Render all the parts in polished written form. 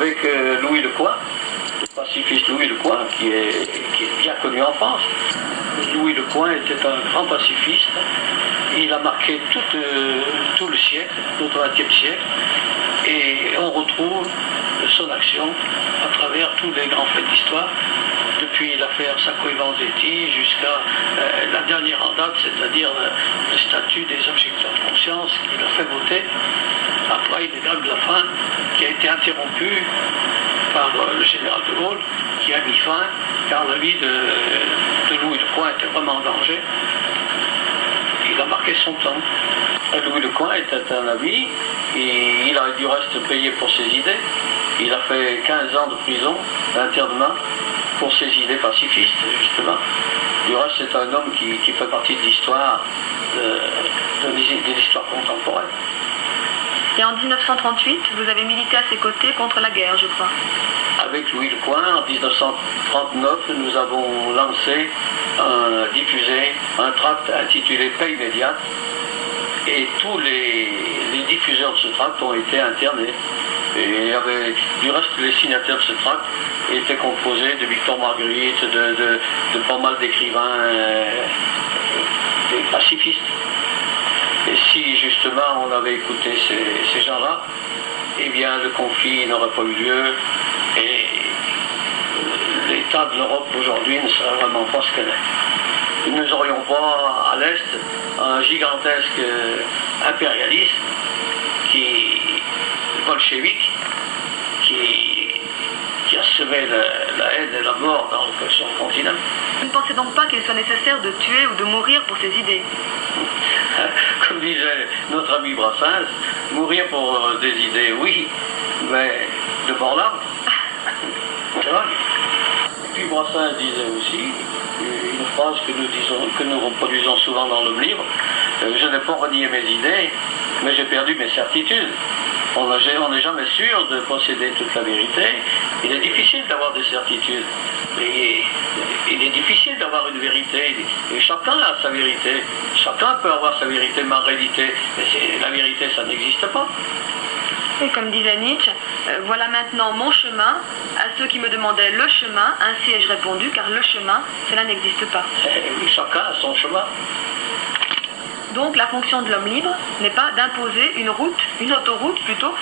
avec Louis Lecoing, le pacifiste Louis Lecoing, qui est bien connu en France. Louis Lecoing était un grand pacifiste. Il a marqué tout le siècle, tout le XXe siècle, et on retrouve son action à travers tous les grands faits d'histoire, depuis l'affaire Sacco et Vanzetti jusqu'à la dernière en date, c'est-à-dire le statut des objecteurs de conscience qu'il a fait voter après une grève de la faim qui a été interrompue par le général de Gaulle, qui a mis fin car la vie de Louis Lecoing était vraiment en danger. Il a marqué son temps. Louis Lecoing était un ami, et il a du reste payé pour ses idées. Il a fait 15 ans de prison, d'internement, pour ses idées pacifistes, justement. Du reste, c'est un homme qui fait partie de l'histoire, de l'histoire contemporaine. Et en 1938, vous avez milité à ses côtés contre la guerre, je crois. Avec Louis Lecoing, en 1939, nous avons diffusé un tract intitulé Paix immédiate, et tous les diffuseurs de ce tract ont été internés. Et du reste, les signataires de ce tract étaient composés de Victor Marguerite, de pas mal d'écrivains des pacifistes. Et si justement on avait écouté ces gens-là, eh bien le conflit n'aurait pas eu lieu et l'état de l'Europe aujourd'hui ne serait vraiment pas ce qu'elle est. Nous n'aurions pas à l'Est un gigantesque impérialisme bolchevique qui a semé la haine et la mort sur le continent. Vous ne pensez donc pas qu'il soit nécessaire de tuer ou de mourir pour ses idées? Comme disait notre ami Brassens, mourir pour des idées, oui, mais de mort là. C'est vrai. Et puis Brassens disait aussi une phrase que nous reproduisons souvent dans l'homme libre: je n'ai pas renié mes idées, mais j'ai perdu mes certitudes. On n'est jamais sûr de posséder toute la vérité. Il est difficile d'avoir des certitudes. Et il est difficile d'avoir une vérité. Et chacun a sa vérité. Chacun peut avoir sa vérité, mais en réalité, la vérité, ça n'existe pas. Et comme disait Nietzsche, voilà maintenant mon chemin. À ceux qui me demandaient le chemin, ainsi ai-je répondu, car le chemin, cela n'existe pas. Oui, chacun a son chemin. Donc la fonction de l'homme libre n'est pas d'imposer une route, une autoroute plutôt,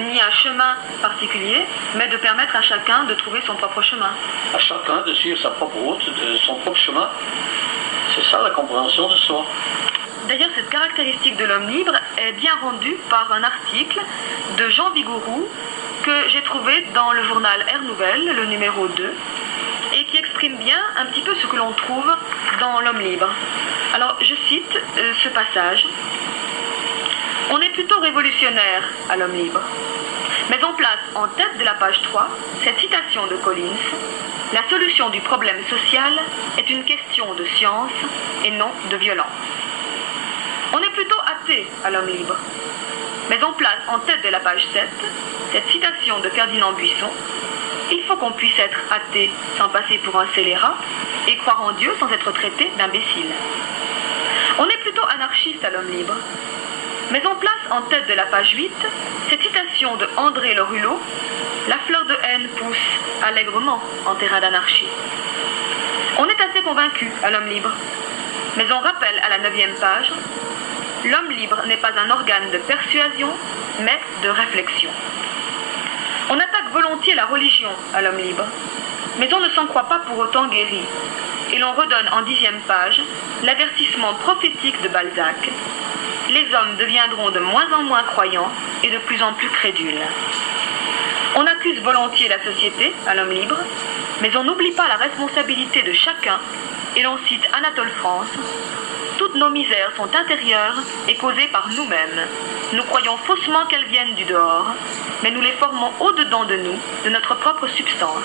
ni un chemin particulier, mais de permettre à chacun de trouver son propre chemin. À chacun de suivre sa propre route, son propre chemin. C'est ça la compréhension de soi. D'ailleurs, cette caractéristique de l'homme libre est bien rendue par un article de Jean Vigouroux que j'ai trouvé dans le journal Air Nouvelle, le numéro 2, et qui exprime bien un petit peu ce que l'on trouve dans l'homme libre. Alors, je cite ce passage. « On est plutôt révolutionnaire à l'homme libre. Mais on place en tête de la page 3 cette citation de Collins. La solution du problème social est une question de science et non de violence. On est plutôt athée à l'homme libre. Mais on place en tête de la page 7 cette citation de Ferdinand Buisson. Il faut qu'on puisse être athée sans passer pour un scélérat et croire en Dieu sans être traité d'imbécile. On est plutôt anarchiste à l'homme libre. Mais on place en tête de la page 8 cette citation de André Le Hulot. La fleur de haine pousse allègrement en terrain d'anarchie. On est assez convaincu à l'homme libre. Mais on rappelle à la 9e page, l'homme libre n'est pas un organe de persuasion, mais de réflexion. On attaque volontiers la religion à l'homme libre, mais on ne s'en croit pas pour autant guéri. Et l'on redonne en 10e page l'avertissement prophétique de Balzac. Les hommes deviendront de moins en moins croyants et de plus en plus crédules. On accuse volontiers la société à l'homme libre, mais on n'oublie pas la responsabilité de chacun, et l'on cite Anatole France. Toutes nos misères sont intérieures et causées par nous-mêmes. Nous croyons faussement qu'elles viennent du dehors, mais nous les formons au-dedans de nous, de notre propre substance.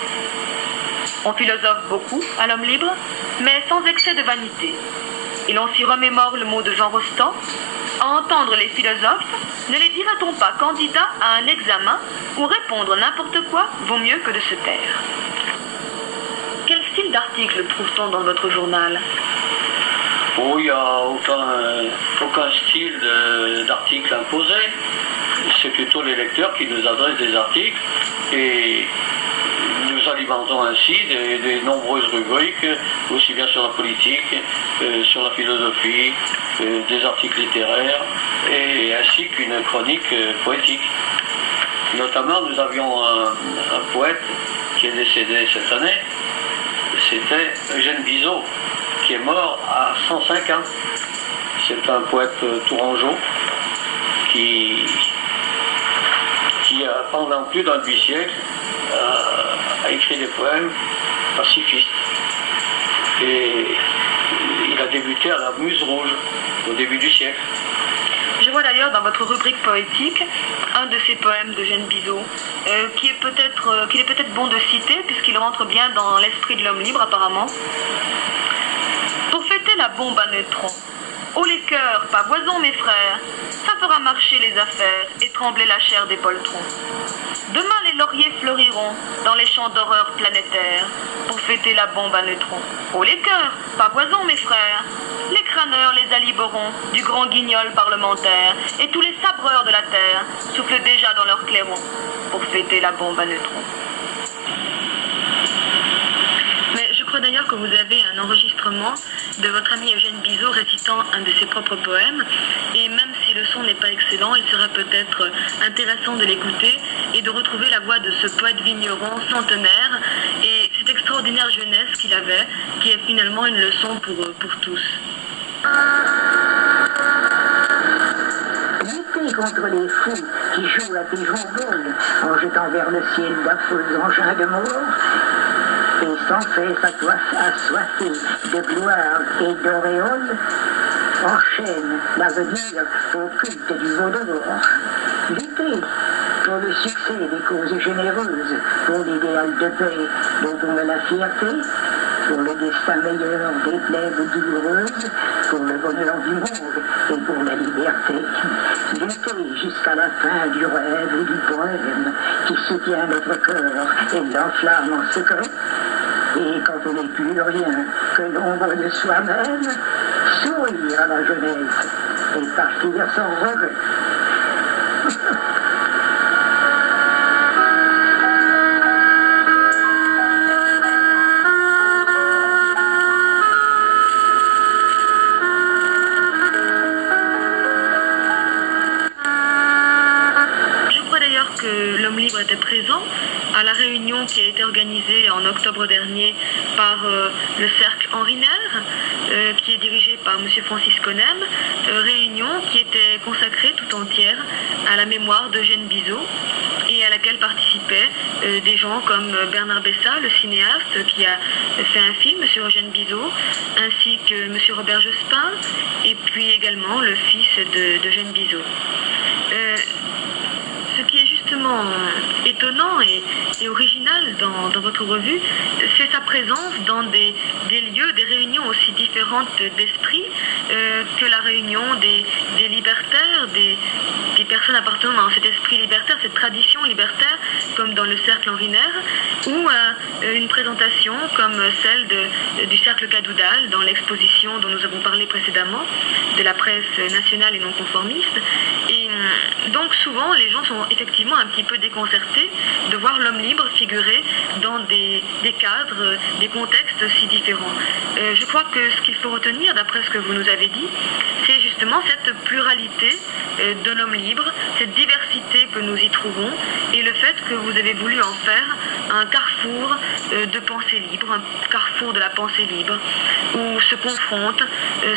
On philosophe beaucoup à l'homme libre, mais sans excès de vanité. Et l'on s'y remémore le mot de Jean Rostand. À entendre les philosophes, ne les dirait-on pas candidats à un examen où répondre n'importe quoi vaut mieux que de se taire? Quel style d'article trouve-t-on dans votre journal? Oh, il n'y a aucun style d'article imposé. C'est plutôt les lecteurs qui nous adressent des articles Et nous alimentons ainsi des nombreuses rubriques, aussi bien sur la politique, sur la philosophie, des articles littéraires, et ainsi qu'une chronique poétique. Notamment, nous avions un poète qui est décédé cette année, c'était Eugène Bizot, qui est mort à 105 ans. C'est un poète tourangeau qui pendant plus d'un demi-siècle, a écrit des poèmes pacifistes. Et il a débuté à la Muse Rouge, au début du siècle. Je vois d'ailleurs dans votre rubrique poétique un de ces poèmes d'Eugène Bizot, qu'il est peut-être bon de citer, puisqu'il rentre bien dans l'esprit de l'homme libre apparemment. Pour fêter la bombe à neutrons, haut les cœurs, pavoisons mes frères, ça fera marcher les affaires et trembler la chair des poltrons. Demain les lauriers fleuriront dans les champs d'horreur planétaires pour fêter la bombe à neutrons. Haut les cœurs, pavoisons mes frères, les crâneurs les aliboront du grand guignol parlementaire et tous les sabreurs de la terre soufflent déjà dans leurs clairons pour fêter la bombe à neutrons. Mais je crois d'ailleurs que vous avez un enregistrement de votre ami Eugène Bizot récitant un de ses propres poèmes, et même si le son n'est pas excellent, il serait peut-être intéressant de l'écouter et de retrouver la voix de ce poète vigneron centenaire et cette extraordinaire jeunesse qu'il avait, qui est finalement une leçon pour tous. Lutter contre les fous qui jouent à pigeon ball en jetant vers le ciel d'affreux engins de mort, et sans cesse assoiffé de gloire et d'auréole, enchaîne l'avenir au culte du veau d'or. Lutter pour le succès des causes généreuses, pour l'idéal de paix dont on a la fierté, pour le destin meilleur des plèbes douloureuses, pour le bonheur du monde et pour la liberté. Lutter jusqu'à la fin du rêve et du poème qui soutient notre cœur et l'enflamme en secret. Et quand on n'est plus rien que l'ombre de soi-même, sourire à la jeunesse et partir sans regret. L'homme libre était présent à la réunion qui a été organisée en octobre dernier par le cercle Henri Nair, qui est dirigé par M. Francis Connem, réunion qui était consacrée tout entière à la mémoire d'Eugène Bizot et à laquelle participaient des gens comme Bernard Bessa, le cinéaste qui a fait un film sur Eugène Bizot, ainsi que M. Robert Jospin, et puis également le fils d'Eugène Bizot. Ce qui est justement étonnant et original dans votre revue, c'est sa présence dans des lieux, des réunions aussi différentes d'esprit que la réunion des libertaires, des personnes appartenant à cet esprit libertaire, cette tradition libertaire, comme dans le cercle Henri Nair, ou une présentation comme celle du cercle Cadoudal dans l'exposition dont nous avons parlé précédemment, de la presse nationale et non conformiste. Et donc souvent les gens sont effectivement un petit peu déconcertés de voir l'homme libre figurer dans des cadres, des contextes si différents. Je crois que ce qu'il faut retenir d'après ce que vous nous avez dit, c'est justement cette pluralité de l'homme libre, cette diversité que nous y trouvons et le fait que vous avez voulu en faire un carrefour de pensée libre, un carrefour de la pensée libre où se confrontent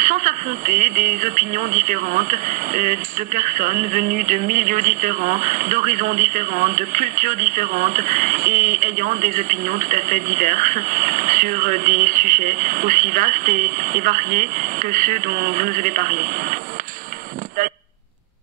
sans s'affronter des opinions différentes de personnes venues de milieux différents, d'horizons différents, de cultures différentes et ayant des opinions tout à fait diverses sur des sujets aussi vastes et variés que ceux dont vous nous avez parlé.